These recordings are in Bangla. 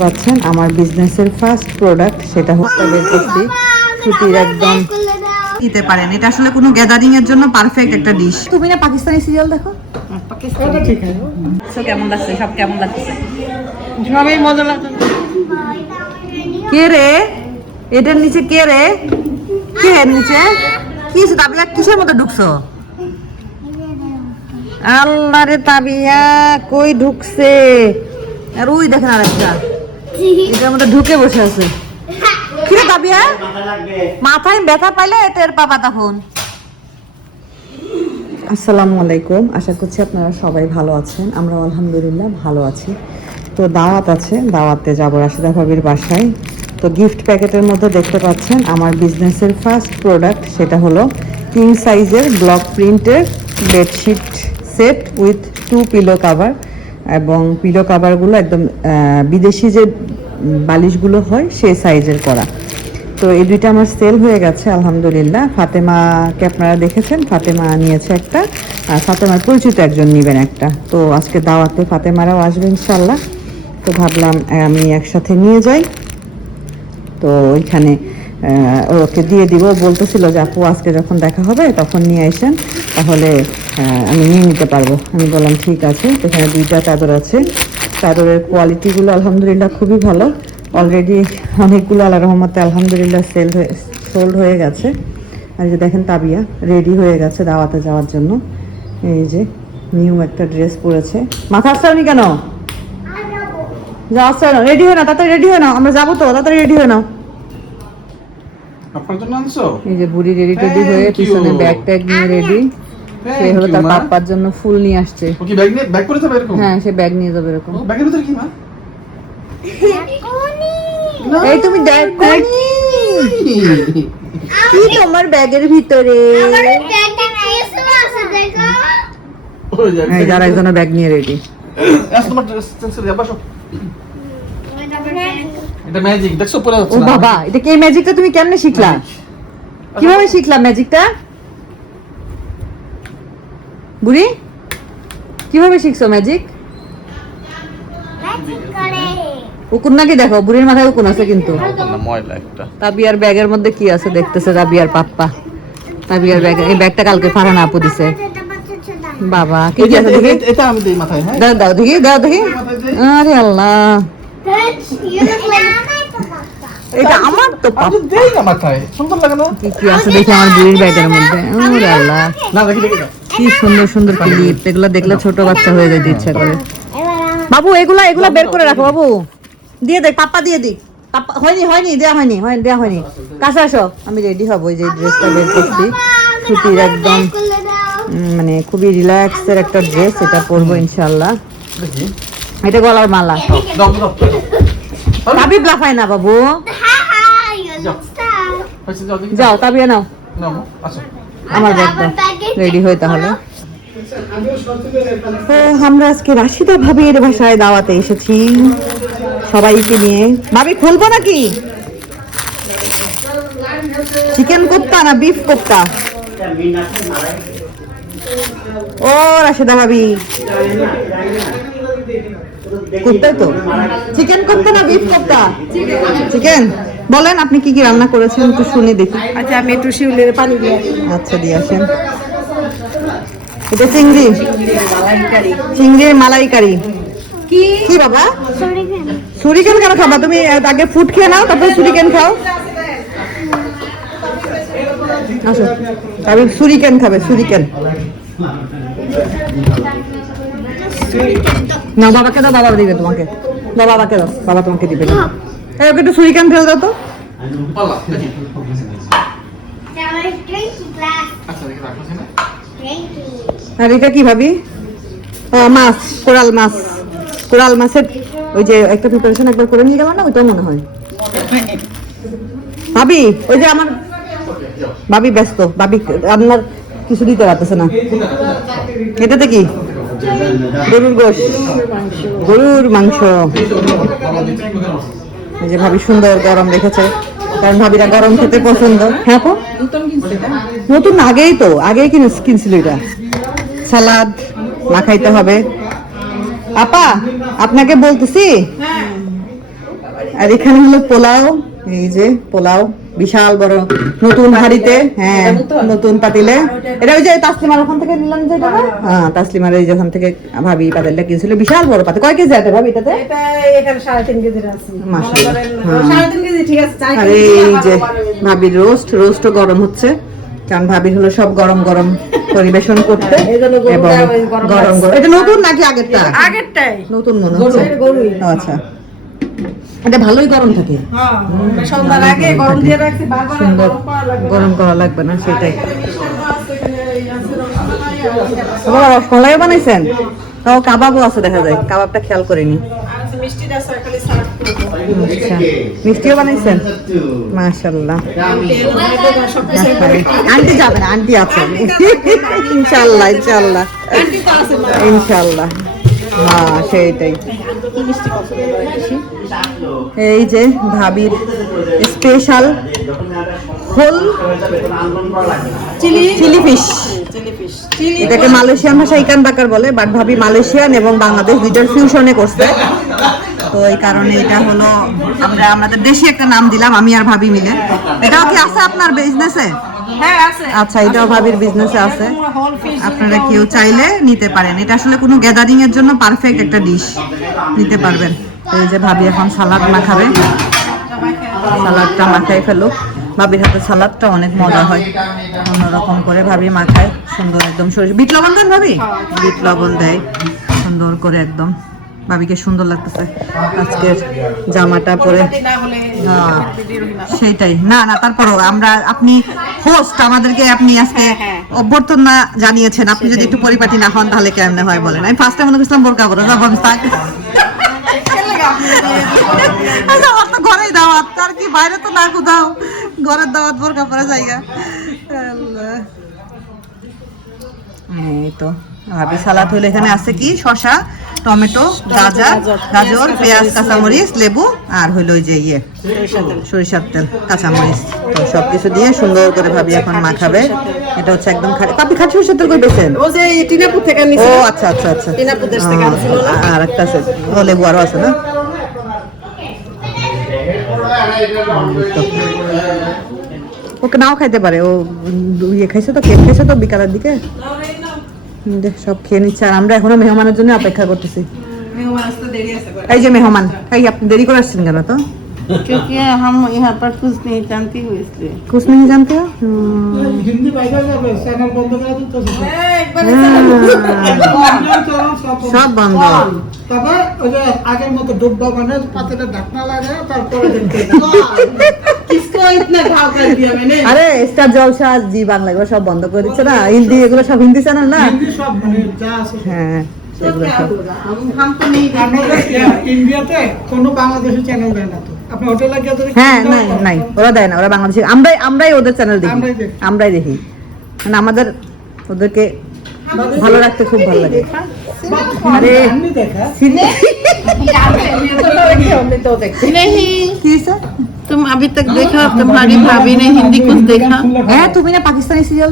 পাচ্ছেন আমার বিজনেসের ফার্স্ট প্রোডাক্ট সেটা হচ্ছে বের করছি সুতির একদম দিতে পারেন। এটা আসলে কোনো গ্যাদারিং এর জন্য পারফেক্ট একটা ডিশ তুমি না পাকিস্তানি সিরিয়াল দেখো? So, কেমন লাগছে? সব কেমন লাগছে? সবই মজা লাগছে। কে রে? এটার নিচে কে রে? কে এর নিচে? কি তাবিয়া কিসের মধ্যে ঢুকছো? আল্লাহ রে তাবিয়া কই ঢুকছে? আর ওই দেখেন আরেকটা। এটার মধ্যে ঢুকে বসে আছে। কি রে তাবিয়া মাথায় ব্যথা পাইলে টের পাবা তখন। আসসালামু আলাইকুম। আশা করছি আপনারা সবাই ভালো আছেন। আমরা আলহামদুলিল্লাহ ভালো আছি। তো দাওয়াত আছে। দাওয়াতে যাব রাশিদা ভাবির বাসায়। তো গিফট প্যাকেটের মধ্যে দেখতে পাচ্ছেন আমার বিজনেসের ফার্স্ট প্রোডাক্ট সেটা হলো কিং সাইজের ব্লক প্রিন্টের bedsheet set with two pillow cover এবং পিলো কাভারগুলো একদম বিদেশি যে বালিশগুলো হয় সেই সাইজের করা। তো এই দুইটা আমার সেল হয়ে গেছে, আলহামদুলিল্লাহ। ফাতেমাকে আপনারা দেখেছেন? ফাতেমা নিয়েছে একটা। আর ফাতেমার পরিচিত একজন নেবেন একটা। তো আজকে দাওয়াতে ফাতেমারাও আসবে ইনশাল্লাহ তো ভাবলাম আমি একসাথে নিয়ে যাই। তো ওইখানে ওকে দিয়ে দিব। বলতেছিল যে, আপু, আজকে যখন দেখা হবে, তখন নিয়ে আসেন। তাহলে আমি নিয়ে নিতে পারব। আমি বললাম, ঠিক আছে। এখানে দুইটা চাদর আছে। চাদরের কোয়ালিটিগুলো আলহামদুলিল্লাহ খুবই ভালো। অলরেডি অনেকগুলো আল্লাহ রহমতে আলহামদুলিল্লাহ সেল হয়ে সোল্ড হয়ে গেছে। আর যে দেখেন তাবিয়া রেডি হয়ে গেছে দাওয়াতে যাওয়ার জন্য। এই যে নিউ একটা ড্রেস পরেছে। মাথা আসতে কেন? যাওয়া রেডি হয় না তাড়াতাড়ি রেডি হয় না আমরা যাব তো, তাড়াতাড়ি রেডি হয় না আপনার জন্য আনছো? এই যে বুড়ি রেডি টেডি হয়ে পিছনে ব্যাগ ট্যাগ নিয়ে রেডি সে হলো তার পাপ্পার জন্য ফুল নিয়ে আসছে। ও কি ব্যাগ নিয়ে ব্যাগ করে যাবে এরকম? হ্যাঁ সে ব্যাগ নিয়ে যাবে এরকম। ব্যাগের ভিতরে কি মা? এই তুমি দেখো কি তোমার ব্যাগের ভিতরে? ওই যে, এই যার একজনের ব্যাগ নিয়ে রেডি আজ তোমার ড্রেস চেঞ্জ করে যাবা এটা ম্যাজিক দেখছ পরে ও বাবা এটা কি ম্যাজিকটা তুমি কেমনে শিখলা? কীভাবে শিখলা ম্যাজিকটা বুড়ি কীভাবে শিখছো ম্যাজিক উকুন নাকি দেখো বুড়ির মাথায় উকুন আছে কিন্তু। তাবিয়ার ব্যাগের মধ্যে কি আছে দেখতেছে রাবিয়ার পাপ্পা? তাবিয়ার ব্যাগ এই ব্যাগটা কালকে ফারানা আপু দিছে। বাবা কি কি আছে দেখি? এটা আমি দেই মাথায় হ্যাঁ? দাও দাও দেখি দাও দেখি। আরে আল্লাহ। এটা আমার তো আমি দেই না মাথায় সুন্দর লাগে না? কি আছে দেখি আমার বুড়ির ব্যাগের মধ্যে? ওরে আল্লাহ না দেখি দেখি কি সুন্দর সুন্দর ক্লিপ এগুলো দেখলে ছোট বাচ্চা হয়ে যেতে ইচ্ছা করে। বাবু এগুলা এগুলা বের করে রাখো বাবু। দিয়ে দেখ পাপ্পা দিয়ে দিক পাপ্পা হয়নি হয়নি দেওয়া হয়নি হয় দেওয়া হয়নি। কাছে আসো। আমি রেডি হব এই যে ড্রেসটা বের করছি। সুতির একদম মানে খুবই রিল্যাক্সের একটা ড্রেস এটা পরবো ইনশাল্লাহ এটা গলার মালা। দাও তাবি না বাবু। যাও নাও। নাও আমার ব্যাগটা রেডি হয়ে তাহলে। তো আমরা আজকে রাশিদা ভাবির বাসায় দাওয়াতে এসেছি। সবাইকে নিয়ে। ভাবি খুলবো নাকি? চিকেন কোপ্তা না বিফ কোপ্তা? ও রাশিদা ভাবি। কোপ্তাই তো? চিকেন কোপ্তা না বিফ কোপ্তা চিকেন বলেন আপনি কি কি রান্না করেছেন? একটু শুনে দেখি। আচ্ছা আমি একটু শিউলের পানি দিয়ে আচ্ছা দিয়ে আসেন। এটা চিংড়ি। চিংড়ির মালাইকারি। কি? কি বাবা? সুরিকেন কেন খাবা? তুমি আগে ফুড খেয়ে নাও তারপরে সুরিকেন খাও। আসো। তারপরে সুরিকেন খাবে সুরিকেন না বাবাকে দাও বাবা দিবে তোমাকে। দাও বাবাকে দাও বাবা তোমাকে দিবে। না এই ওকে একটু সুরিকেন ফেল দাও তো। আচ্ছা আর এটা কি ভাবি? মাছ কোরাল মাছ। কোরাল মাছের ওই যে একটা প্রিপারেশন একবার করে নিয়ে গেলাম না ওইটাও মনে হয়। ভাবি ওই যে আমার ভাবি ব্যস্ত ভাবি আপনার কিছু দিতে পারতেছে না। এটাতে কি? গরুর গোশ। গরুর মাংস। এই যে ভাবি সুন্দর গরম রেখেছে কারণ ভাবিরা গরম খেতে পছন্দ। হ্যাঁ আপু? নতুন আগেই তো, আগেই কিনে কিনছিল এটা। সালাদ মাখাইতে হবে। আপা, আপনাকে বলতেছি। আর এখানে হলো পোলাও। এই যে পোলাও। বিশাল বড় নতুন হাড়িতে হ্যাঁ নতুন পাতিলে। এটা ওই যে তাসলিমার ওখান থেকে নিলাম যে হ্যাঁ তাসলিমার এই যেখান থেকে ভাবি পাতিলটা কিনছিল বিশাল বড় পাতিল কয় কেজি আছে ভাবি এটাতে? এই যে ভাবির রোস্ট রোস্টও গরম হচ্ছে। কারণ ভাবির হলো সব গরম গরম পরিবেশন করতে গরম এবং গরম গরম এটা নতুন নাকি আগেরটা? আগেরটাই। নতুন মনে হচ্ছে। আচ্ছা। এটা ভালোই গরম থাকে। হ্যাঁ সন্ধ্যার আগে গরম দিয়ে রাখছি সুন্দর গরম করা লাগবে না। সেটাই। রসমালাইও বানাইছেন? তাও কাবাবও আছে দেখা যায় কাবাবটা খেয়াল করিনি। করব। আচ্ছা মিষ্টিও বানাইছেন? মাশাল্লাহ আন্টি যাবে আন্টি আছে। ইনশাল্লাহ ইনশাল্লাহ। ইনশাল্লাহ হ্যাঁ সেইটাই। এই যে ভাবির special whole chilli? Chilli fish এটাকে মালয়েশিয়ান ভাষা ইকান বাকার বলে বাট ভাবি মালয়েশিয়ান এবং বাংলাদেশ দুইটার ফিউশনে করছে। তো এই কারণে এটা হলো আমরা আমাদের দেশে একটা নাম দিলাম আমি আর ভাবি মিলে। এটাও কি আছে আপনার বিজনেসে আচ্ছা এটাও ভাবির বিজনেসে আছে। আপনারা কেউ চাইলে নিতে পারেন। এটা আসলে কোনো গ্যাদারিং এর জন্য পারফেক্ট একটা ডিশ নিতে পারবেন। তো এই যে ভাবি এখন সালাদ মাখাবে। সালাদটা মাখাই ফেলো ভাবির হাতে সালাদটা অনেক মজা হয়। অন্যরকম করে ভাবি মাখায়। সুন্দর একদম সরিষ বিট লবণ দেন ভাবি? বিট লবণ দেয়। সুন্দর করে একদম। ভাবিকে সুন্দর লাগতেছে। আজকের জামাটা পরে। হ্যাঁ, সেইটাই। না না তারপরও আমরা আপনি হোস্ট আমাদেরকে আপনি আজকে অভ্যর্থনা জানিয়েছেন আপনি যদি একটু পরিপাটি না হন তাহলে কেমনে হয় বলেন? আমি ফার্স্ট টাইম মনে করছিলাম বোরকা পরে। যখন থাক তো দাওয়াত তার কি বাইরে তো না কোথাও। ঘরের দাওয়াত বোরকা পরে জায়গা। এই তো। ভাবি সালাদ হইল এখানে আছে কি? শশা টমেটো গাজর গাজর পেঁয়াজ কাঁচামরিচ লেবু আর হইল ওই যে ইয়ে সরিষার তেল। কাঁচামরিচ। তো সবকিছু দিয়ে সুন্দর করে ভাবি এখন মাখাবে। এটা হচ্ছে একদম খাটি আপনি খাটি সরিষার তেল পেয়েছেন ও যে টিনাপুর থেকে ও আচ্ছা আচ্ছা আচ্ছা। টিনাপুর থেকে? আর একটা আছে। ও লেবু আরও আছে না? ওকে নাও খাইতে পারে। ও ইয়ে খাইছে তো কেক খাইছে তো বিকালের দিকে? সব খেয়ে নিচ্ছে। আর আমরা এখনও মেহমানের জন্য অপেক্ষা করতেছি। এই যে মেহমান এই আপনি দেরি করে আসছেন কেন তো? क्योंकि हम यहाँ पर कुछ नहीं जानती हूँ इसलिए कुछ नहीं जानते हो हम्म, হিন্দি বাইরে যাবে চ্যানেল বন্ধ করে দিতে হবে। একবার চ্যানেল সব বন্ধ। সব বন্ধ তবে ওই যে আগের মতো ডুব্বা মানে পাতিলে ঢাকনা লাগে তারপরে দেখতে किसको इतना भाव कर दिया मैंने আরে স্টার জলসা জি বাংলা এগুলো সব বন্ধ করে দিচ্ছে না হিন্দি এগুলো সব হিন্দি চ্যানেল না হিন্দি সব মানে যা আছে হ্যাঁ সেগুলো সব हम हम तो नहीं আমাদের ইন্ডিয়াতে কোনো বাংলাদেশি চ্যানেল দেয় না তো আপনি হোটেলে গিয়ে যদি হ্যাঁ নাই নাই ওরা দেয় না ওরা বাংলাদেশি আমরাই আমরাই ওদের চ্যানেল দেখি আমরাই দেখি। আমরাই দেখি মানে আমাদের ওদেরকে ভালো রাখতে খুব ভালো লাগে আরে এমনি দেখা সিনে- हमने तो देखते नहीं কি হয়েছে? तुम अभी तक देखा तुम्हारी भाभी ने हिंदी कुछ देखा হ্যাঁ তুমি না পাকিস্তানি সিরিয়াল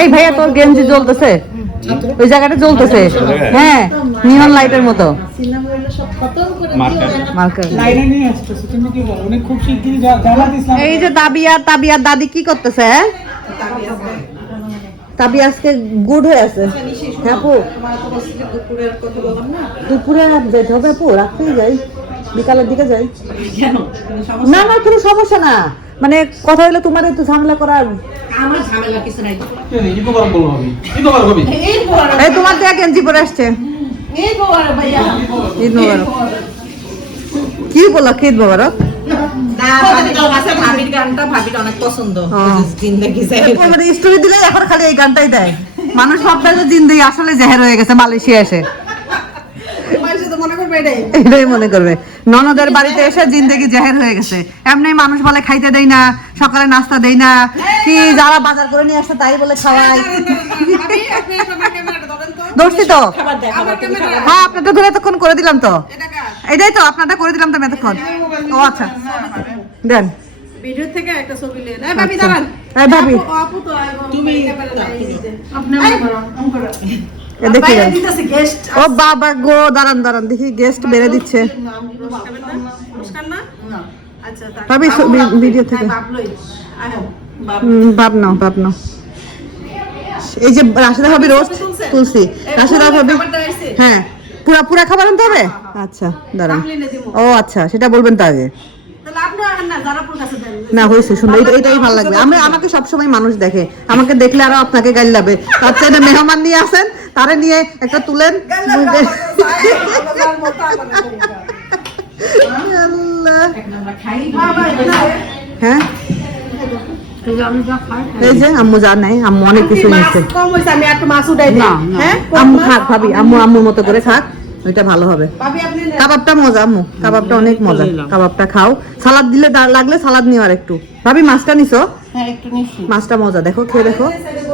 এই ভাইয়া তোর গেঞ্জি জ্বলতেছে। ওই জায়গাটা জ্বলতেছে। হ্যাঁ নিয়ন লাইটের মতো। এই যে দাবিয়া তাবিয়ার দাদি কি করতেছে হ্যাঁ? তাবি আজকে গুড হয়ে আছে। হ্যাঁ আপু দুপুরে যেতে হবে আপু রাত্রেই যাই। বিকালের দিকে যাই। না না কোনো সমস্যা না। মানে কথা হইলে তোমার একটু ঝামেলা করার আমার ঝামেলা কিছু নাই। তো তো এই তোমার দেয়া গেঞ্জি পরে আসছে। কি বলল ঈদ মোবারক? স্টোরি দিলে এখন খালি এই গানটাই দেয়। মানুষ ভাববে যে জিন্দেগি আসলে জেহের হয়ে গেছে মালয়েশিয়া এসে। এটাই। মনে করবে। ননদের বাড়িতে এসে জিন্দেগি জাহের হয়ে গেছে। এমনি মানুষ বলে খাইতে দেই না সকালে নাস্তা দেই না। কি যারা বাজার করে নিয়ে আসছে তাই বলে খাওয়াই ধরছি তো হ্যাঁ আপনাদের ধরে এতক্ষণ করে দিলাম তো। এটাই তো আপনারটা করে দিলাম তো আমি এতক্ষণ। ও আচ্ছা। দেন। ভিডিও থেকে একটা ছবি নিয়ে না ভাবি দাঁড়ান। ভাবি। আপু- আপু তো তুমি আপনি দেখি ও বাবা গো দাঁড়ান দাঁড়ান দেখি গেস্ট বেড়ে দিচ্ছে। নমস্কার আচ্ছা ভাবি ভিডিও থেকে। হুম, ভাব নাও ভাব নাও এই যে রাশিদা ভাবি রোস্ট তুলসি রাশিদা ভাবি হ্যাঁ পুরা পুরা খাবার আনতে হবে? আচ্ছা দাঁড়ান। আপনি এনে দিবো ও আচ্ছা সেটা বলবেন তো আগে। না হয়েছে এটাই ভালো লাগবে। আমি আমাকে সবসময় মানুষ দেখে। আমাকে দেখলে আরও আপনাকে গাইল লাগবে তার চাইতে মেহমান নিয়ে আসেন তারে নিয়ে একটা তুলেন। হ্যাঁ? এই যে আম্মু যা নাই আম্মু অনেক কিছু নিচ্ছে হ্যাঁ? আম্মু খাক ভাবি আম্মু আম্মুর মতো করে খাক। ওইটা ভালো হবে। ভাবি আপনি নেন। কাবাবটা মজা আম্মু। কাবাবটা অনেক মজা। কাবাবটা খাও। সালাদ দিলে লাগলে সালাদ নিও আর একটু ভাবি মাছটা নিছো? হ্যাঁ মাছটা মজা। দেখো খেয়ে দেখো।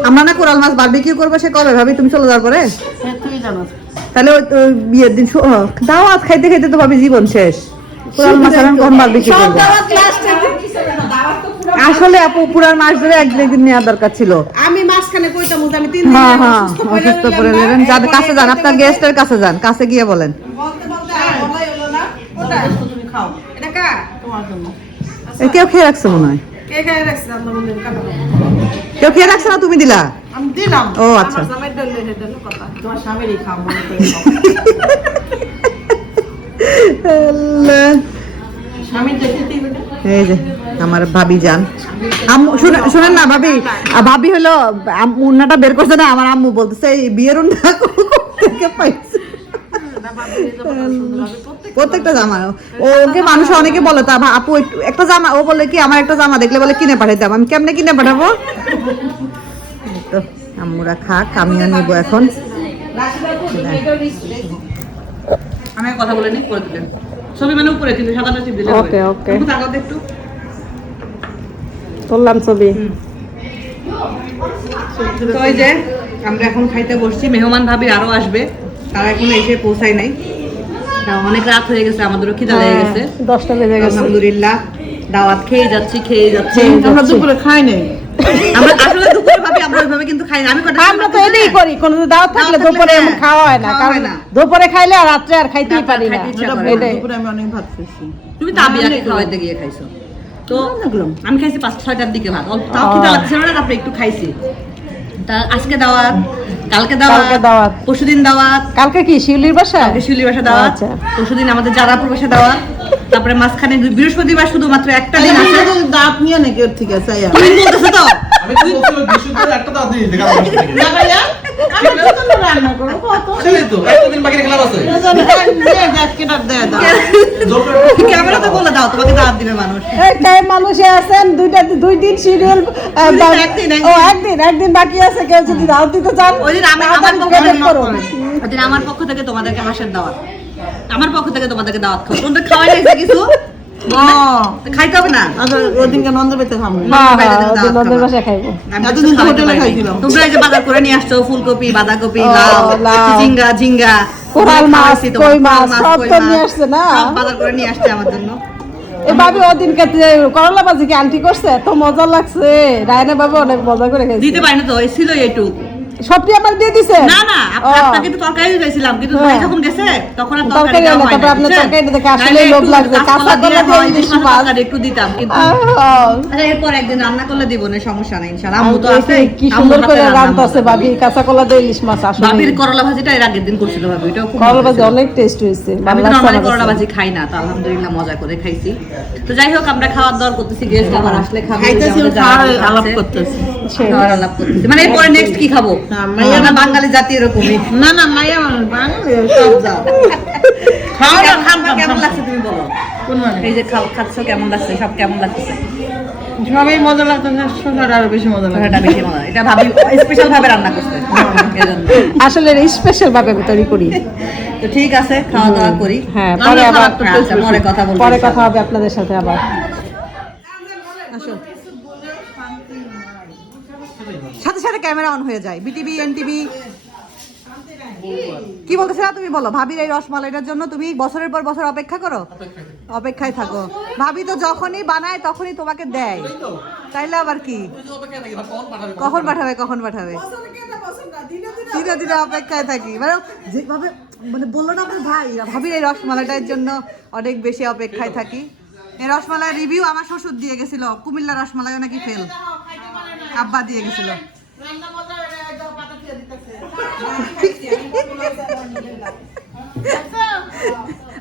আমরা না কোরাল মাছ বারবিকিউ করব সে কবে ভাবি তুমি চলে যাওয়ার পরে? হ্যাঁ তাহলে ওই বিয়ের দিন শু- ও, দাওয়াত খাইতে খাইতে তো ভাবি জীবন শেষ। কোরাল মাছ কখন বারবিকিউ করব। আসলে আপু পুরার মাস ধরে একদিন একদিন নেওয়ার দরকার ছিল। যে আমি তিন দিন হ্যাঁ হ্যাঁ অসুস্থ পড়ে। যাদের কাছে যান আপনার গেস্টের কাছে যান কাছে গিয়ে বলেন। বলতে বলতে আর বলাই হলো না। ওটা তুমি খাও। এটা কার? তোমার জন্য। কেউ খেয়ে রাখছে মনে হয়। কে গায়ে রাখছে? আমার কাটা কেউ খেয়ে রাখছে না? তুমি দিলা? আমি দিলাম। ও আচ্ছা। আমার জামাই ডলে হেডে কথা। তোমার স্বামীরই খাও মনে করে আল্লাহ। স্বামীর দেখে এই যে। আমার ভাবি যান। আম্মু শুনে- শুনেন না ভাবি ভাবি হলো উন্নাটা বের করছে না আমার আম্মু বলতেছে এই বিয়ের উন্না থেকে পাইছে? প্রত্যেকটা জামা। ও ওকে মানুষ অনেকে বলে তা আপু একটু- একটা জামা। ও বলে কি আমার একটা জামা দেখলে বলে কিনে পাঠাইতাম আমি কেমনে কিনে পাঠাবো? তো আম্মুরা খাক আমিও নিবো এখন। আমি কথা বলে নি করে দিলেন ছবি মানে উপরে কিন্তু সাদাটা চিপ দিলে Okay, okay. তাকাও একটু। তুললাম ছবি। তো এই যে আমরা এখন খাইতে বসছি মেহমান ভাবি আরও আসবে তারা এখন এসে পৌঁছায় নাই। অনেক রাত হয়ে গেছে আমাদেরও খিদা লেগে গেছে। দশটা বেজে গেছে। আলহামদুলিল্লাহ দাওয়াত খেয়ে যাচ্ছি খেয়ে যাচ্ছি। আমরা দুপুরে খাই নাই। আমরা আসলে দুপুরে ভাবি আমরা ওইভাবে কিন্তু খাই না। আমি আমরা তো এটাই করি কোন দাওয়াত থাকলে দুপুরে হ্যাঁ, খাওয়া হয় না কারণ দুপুরে খাইলে আর রাত্রে আর খাইতেই পারি না। দুপুরে আমি অনেক ভাত খেয়েছি তুমি তো আবিয়াকে খাওয়াইতে গিয়ে খাইছো। তো আমি খাইছি পাঁচ ছয়টার দিকে ভাত। তাও খিদা লাগছে না তারপরে একটু খাইছি। তা আজকে দাওয়াত কালকে দাওয়াত দাওয়াত। পরশুদিন দাওয়াত। কালকে কি শিউলির বাসা? কালকে শিউলি বাসা দাওয়াত। আচ্ছা। পরশুদিন আমাদের যারাপুর বাসা দাওয়াত। তারপরে মাঝখানে বৃহস্পতিবার শুধুমাত্র একটা দিন আছে। দাঁত নিয়ে নাকি ওর ঠিক আছে তুমি বলতেছো তো? আমি তো একটা দাঁত দিয়ে দেখা আমার পক্ষ থেকে তোমাদেরকে হাঁসের দাওয়াত। আমার পক্ষ থেকে তোমাদেরকে দাওয়াত খাও তোমাদের খাওয়াই কিছু? খাইতে হবে না ওদিনকে নন্দ পেতে খাব। বাইরে থেকে ওদের দাওয়াত ওদের খাওয়া। বাসায় খাইবো এতদিন তো হোটেলে খাইছিলাম। তোমরা এই যে বাজার করে নিয়ে আসছো ফুলকপি বাঁধাকপি লাউ লাউ। ঝিঙ্গা ঝিঙ্গা কোরাল মাছ, কই মাছ, সব তো নিয়ে আসছে না? বাজার করে নিয়ে আসছে আমার জন্য যে করলা ভাজি কি আন্টি করছে এত মজা লাগছে রায়না বাবু অনেক মজা করে খেয়েছে দিতে পারি না তো এই ছিল এইটুক সবটি আমার দিয়ে দিছে? না না আপনাকে তো তরকারি দিয়েছিলাম কিন্তু হ্যাঁ। ভাই যখন গেছে তখন আর তরকারি দেওয়া আনে, হয় না, আপনার? তরকারিটা দেখে নাহলে লোভ একটু কাঁচা কলা দিয়ে হয়, ইলিশ মাছ। একটু দিতাম কিন্তু আচ্ছা এরপর একদিন রান্না করলে দিব না সমস্যা নাই ইনশাআল্লাহ। আমি আম্মু তো আছে কি সুন্দর করে আছে ভাবি কাঁচা কলা দিয়ে ইলিশ মাছ আসলে। ভাবির করলা ভাজিটা এর আগের দিন করছিল ভাবি ওটাও খুব করলা ভাজি অনেক টেস্ট হয়েছে আমি ভালো তো লাগছে নর্মালি করলা ভাজি। খাই না তো আলহামদুলিল্লাহ মজা করে খাইছি। তো যাই হোক আমরা খাওয়ার দাওয়ার করতেছি গেস্ট আবার আসলে খাব খাইতেছি। আলাপ করতেছি। মানে এরপরে নেক্সট কি খাব? মাইয়া- বাঙালি জাতি এরকমই। না না মাইয়া বাঙালি সব যাও খাও না খাম কেমন লাগছে তুমি বলো? কোন মানে? এই যে খাও খাচ্ছ কেমন লাগছে? সব কেমন লাগছে? সবাই মজা লাগতেছে শসাটা আরও বেশি মজা লাগে এটা বেশি মজা এটা ভাবি স্পেশাল ভাবে রান্না করছে। আসলে স্পেশাল ভাবে তৈরি করি। তো ঠিক আছে খাওয়া দাওয়া করি। হ্যাঁ পরে আবার আচ্ছা পরে কথা বলব পরে কথা হবে আপনাদের সাথে আবার। আসো। সাথে ক্যামেরা অন হয়ে যায়, বিটিভি, এনটিভি। কি বলতেছিলা তুমি বলো? ভাবির এই রসমালাইটার জন্য তুমি বছরের পর বছর অপেক্ষা করো? অপেক্ষায় থাকো। ভাবি তো যখনই বানায় তখনই তোমাকে দেয়। তাইলে আবার কি? কখন পাঠাবে কখন পাঠাবে? ধীরে ধীরে অপেক্ষায় থাকি। মানে যেভাবে মানে বলল না আমার ভাই, ভাবির এই রসমালাইটার জন্য অনেক বেশি অপেক্ষায় থাকি। এই রসমালাই রিভিউ আমার শ্বশুর দিয়ে গেছিল। কুমিল্লা রসমালাই নাকি ফেল আব্বা দিয়ে গেছিল।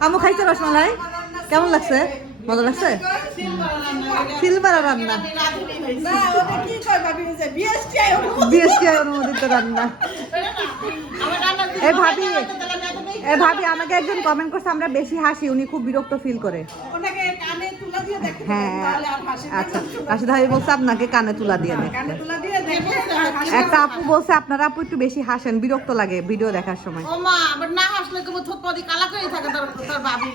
আমু খাইছে রসমালাই? কেমন লাগছে? মজা লাগছে? সিলভার রান্না। বিএসটি অনুমোদিত রান্না। এ ভাবি এ ভাবি আমাকে একজন কমেন্ট করছে, আমরা বেশি হাসি, উনি খুব বিরক্ত ফিল করে। হ্যাঁ। আচ্ছা রাশিদ ভাবি বলছে আপনাকে কানে তুলা দিয়ে দেখতে। একটা আপু বলছে আপনারা আপু একটু বেশি হাসেন বিরক্ত লাগে ভিডিও দেখার সময়। ও মা আবার না হাসলে কেমন থোত কালা করে থাকে তোর তোর ভাবি।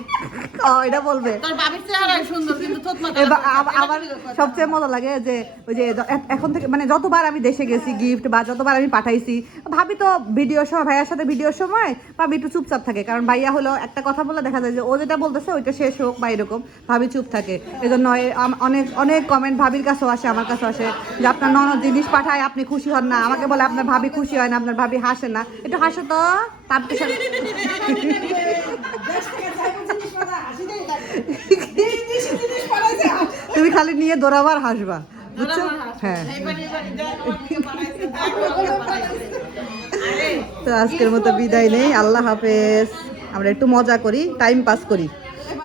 ও এটা বলবে। তোর ভাবির চেহারাই সুন্দর কিন্তু থোত মা এবার আব- আবার সবচেয়ে মজা লাগে যে ওই যে এখন থেকে মানে যতবার আমি দেশে গেছি গিফট বা যতবার আমি পাঠাইছি ভাবি তো ভিডিও সময় ভাইয়ার সাথে ভিডিও সময় ভাবি একটু চুপচাপ থাকে। কারণ ভাইয়া হলো একটা কথা বলে দেখা যায় যে ও যেটা বলতেছে ওইটা শেষ হোক বা এরকম ভাবি চুপ থাকে। এজন্য এ- আম- অনেক অনেক কমেন্ট ভাবির কাছেও আসে, আমার কাছেও আসে যে আপনার ননদ জিনিস পাঠায়, আপনি খুশি হন না। আমাকে বলে আপনার ভাবি খুশি হয় না, আপনার ভাবি হাসে না। একটু হাসো তো তুমি খালি নিয়ে দৌড়াবার হাসবা, বুঝছ? হ্যাঁ। তো আজকের মতো বিদায় নেই, আল্লাহ হাফেজ। আমরা একটু মজা করি টাইম পাস করি।